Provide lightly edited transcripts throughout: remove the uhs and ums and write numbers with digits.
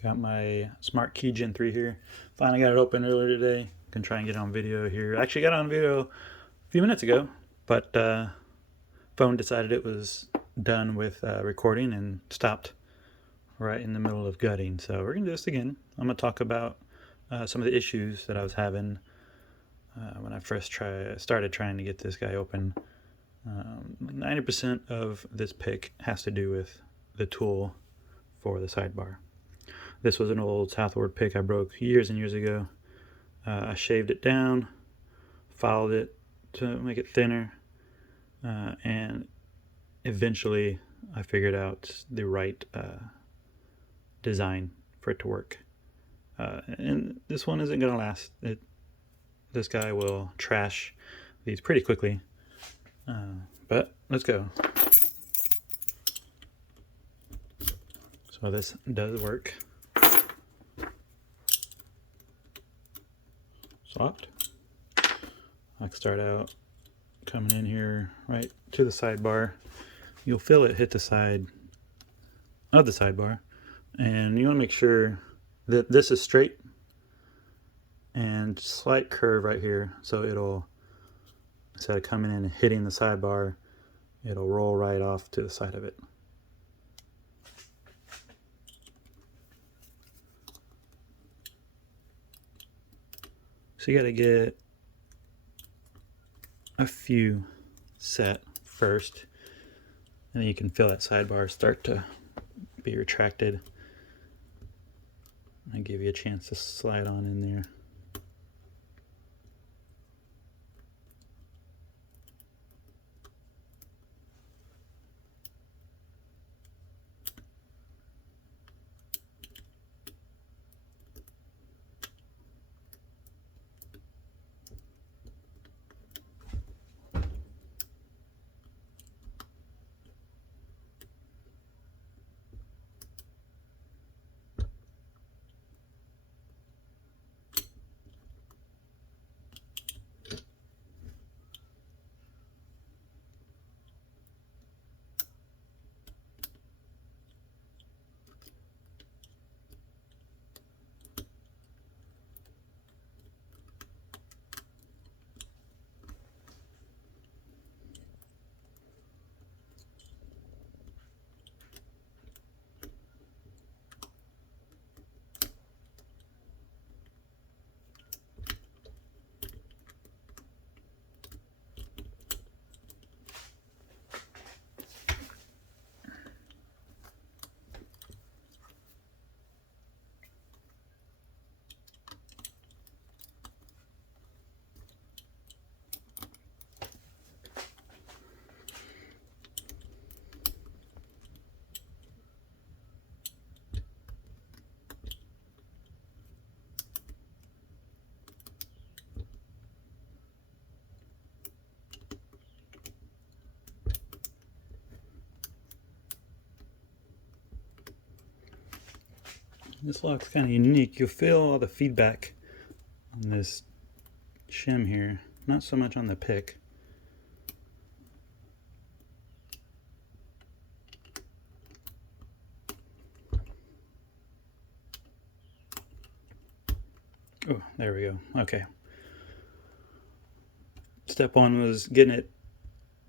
Got my Smartkey Gen 3 here. Finally got it open earlier today. Gonna try and get it on video here. Actually got it on video a few minutes ago, but phone decided it was done with recording and stopped right in the middle of gutting. So we're gonna do this again. I'm gonna talk about some of the issues that I was having when I first started trying to get this guy open. 90% of this pick has to do with the tool for the sidebar. This was an old Southward pick I broke years and years ago. I shaved it down, filed it to make it thinner, and eventually I figured out the right design for it to work. And this one isn't going to last. This guy will trash these pretty quickly. But let's go. So this does work. Soft. I start out coming in here right to the sidebar. You'll feel it hit the side of the sidebar, and you want to make sure that this is straight and slight curve right here, so it'll, instead of coming in and hitting the sidebar, it'll roll right off to the side of it. So you got to get a few set first, and then you can feel that sidebar start to be retracted and give you a chance to slide on in there. This lock's kind of unique. You'll feel all the feedback on this shim here, not so much on the pick. Oh, there we go. Okay. Step one was getting it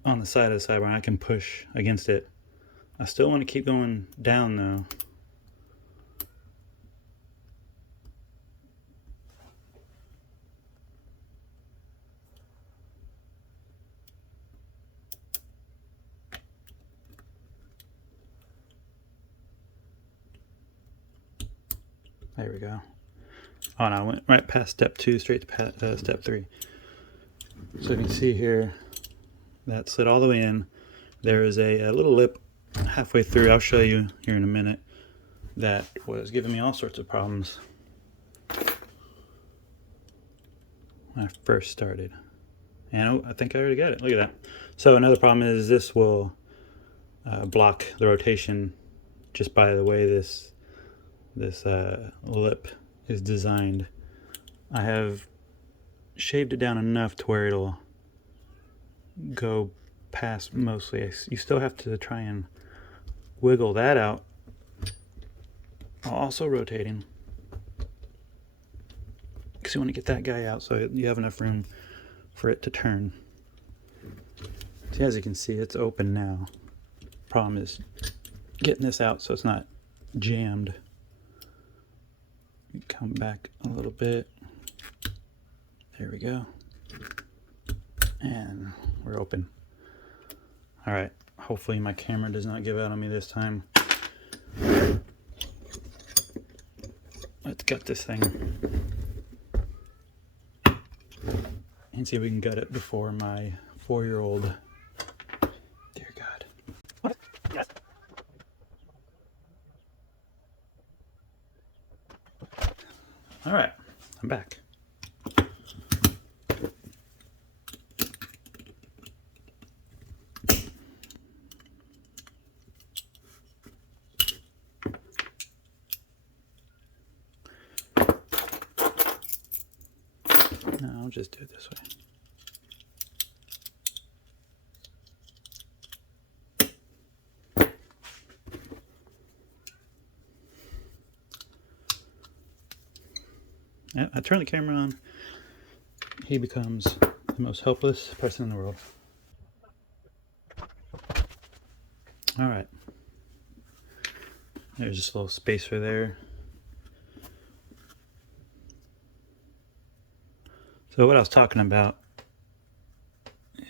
on the side of the sidebar. I can push against it. I still want to keep going down though. There we go. Oh no, I went right past step 2, straight to step 3. So you can see here, that slid all the way in. There is a little lip halfway through, I'll show you here in a minute, that was giving me all sorts of problems when I first started. And I think I already got it, look at that. So another problem is this will block the rotation just by the way this lip is designed. I have shaved it down enough to where it'll go past mostly. You still have to try and wiggle that out while also rotating. Because you want to get that guy out so you have enough room for it to turn. See, as you can see, it's open now. Problem is getting this out so it's not jammed. Come back a little bit. There we go. And we're open. All right, hopefully my camera does not give out on me this time. Let's gut this thing and see if we can gut it before my 4-year-old. Dear God. What? Yes. All right, I'm back. No, I'll just do it this way. Yeah, I turn the camera on. He becomes the most helpless person in the world. All right. There's just a little spacer there. So what I was talking about,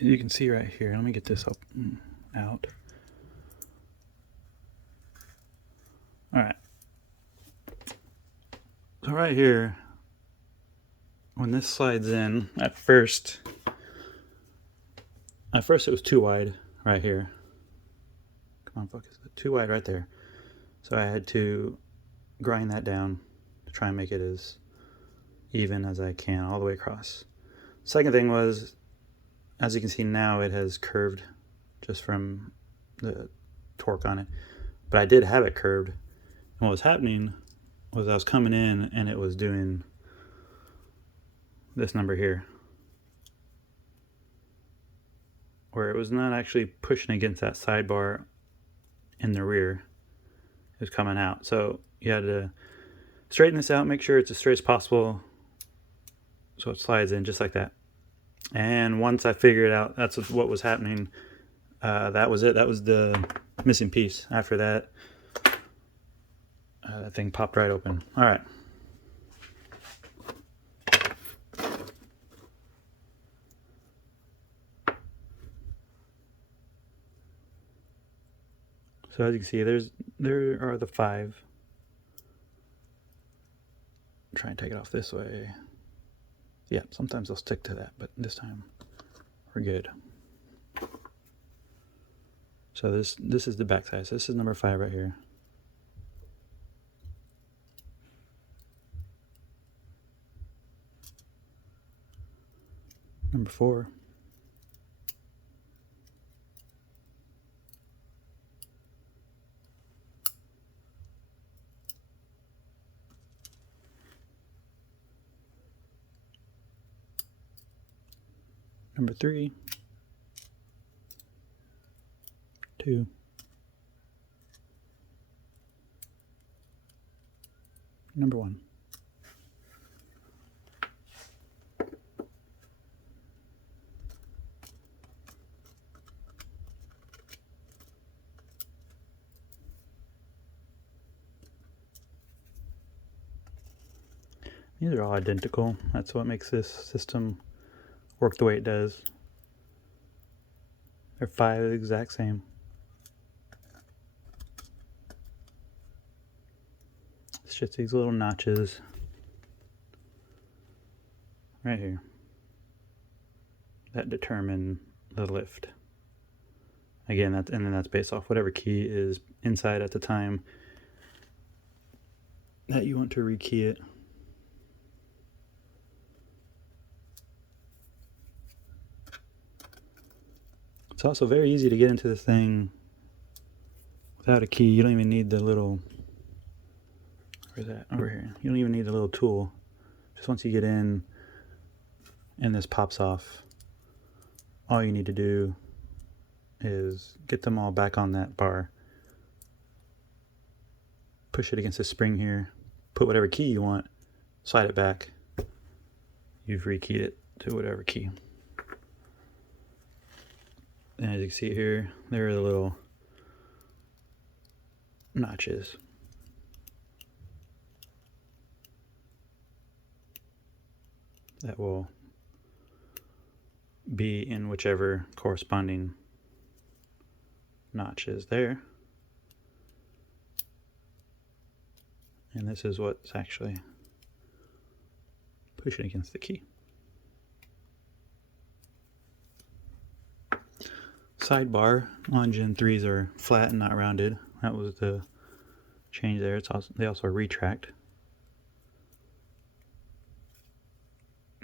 you can see right here. Let me get this up out. All right. So right here, when this slides in, at first it was too wide right here. Come on, focus. Too wide right there. So I had to grind that down to try and make it as even as I can all the way across. Second thing was, as you can see now, it has curved just from the torque on it. But I did have it curved. And what was happening was I was coming in and it was doing this number here, where it was not actually pushing against that sidebar in the rear. It was coming out. So you had to straighten this out, make sure it's as straight as possible so it slides in just like that. And once I figured out that's what was happening, that was it. That was the missing piece. After that, that thing popped right open. All right. So as you can see, there are the 5. Try and take it off this way. Yeah, sometimes they'll stick to that, but this time we're good. So this is the back side. So this is number 5 right here. Number 4. Number 3. 2. Number 1. These are all identical. That's what makes this system work the way it does. They're 5 the exact same. It's just these little notches right here that determine the lift. Again, and then that's based off whatever key is inside at the time that you want to rekey it. It's also very easy to get into this thing without a key. You don't even need the little, where's that? Over here. You don't even need the little tool. Just once you get in and this pops off, all you need to do is get them all back on that bar. push it against the spring here, put whatever key you want, slide it back. You've rekeyed it to whatever key. And as you can see here, there are the little notches. That will be in whichever corresponding notch is there. And this is what's actually pushing against the key. Sidebar on Gen 3s are flat and not rounded. That was the change there. They also retract.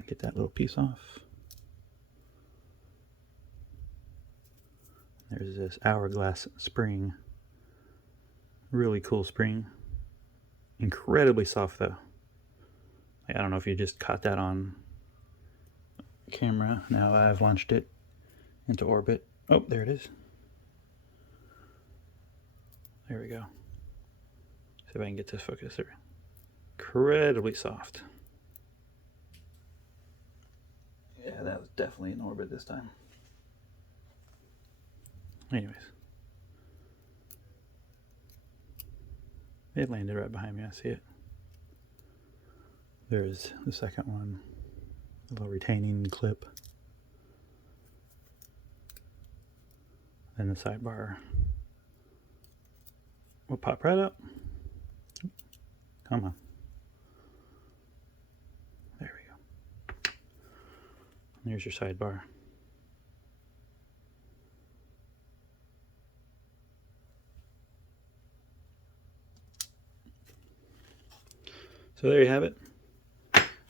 Get that little piece off. There's this hourglass spring. Really cool spring. Incredibly soft though. I don't know if you just caught that on camera. Now I've launched it into orbit. Oh, there it is. There we go. See if I can get this focus there. Incredibly soft. Yeah, that was definitely in orbit this time. Anyways. It landed right behind me, I see it. There's the second one, a little retaining clip. Then the sidebar will pop right up. Come on. There we go. There's your sidebar. So there you have it.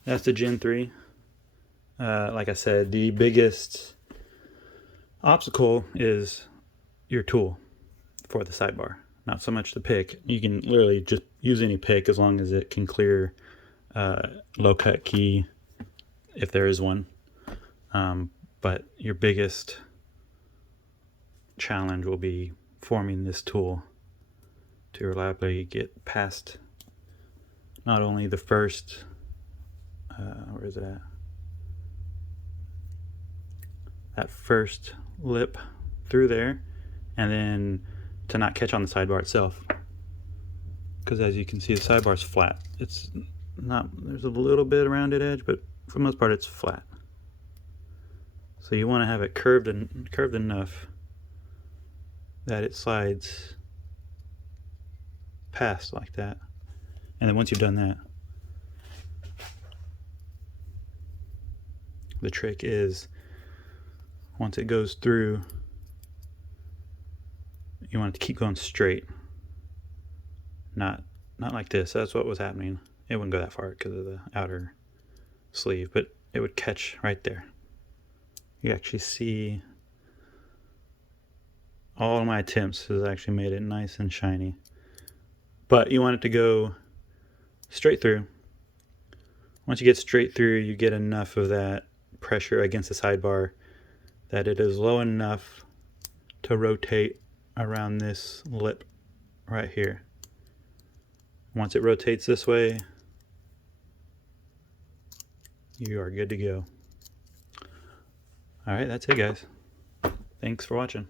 That's the Gen 3. Like I said, the biggest obstacle is your tool for the sidebar. Not so much the pick. You can literally just use any pick as long as it can clear low cut key if there is one. But your biggest challenge will be forming this tool to reliably get past not only the first, where is it at? That first lip through there, and then to not catch on the sidebar itself. Because as you can see, the sidebar's flat. It's not, there's a little bit around it edge, but for the most part it's flat. So you want to have it curved enough that it slides past like that. And then once you've done that, the trick is once it goes through, you want it to keep going straight, not like this. That's what was happening. It wouldn't go that far because of the outer sleeve, but it would catch right there. You actually see all of my attempts has actually made it nice and shiny. But you want it to go straight through. Once you get straight through, you get enough of that pressure against the sidebar that it is low enough to rotate around this lip right here. Once it rotates this way, you are good to go. Alright, that's it guys. Thanks for watching.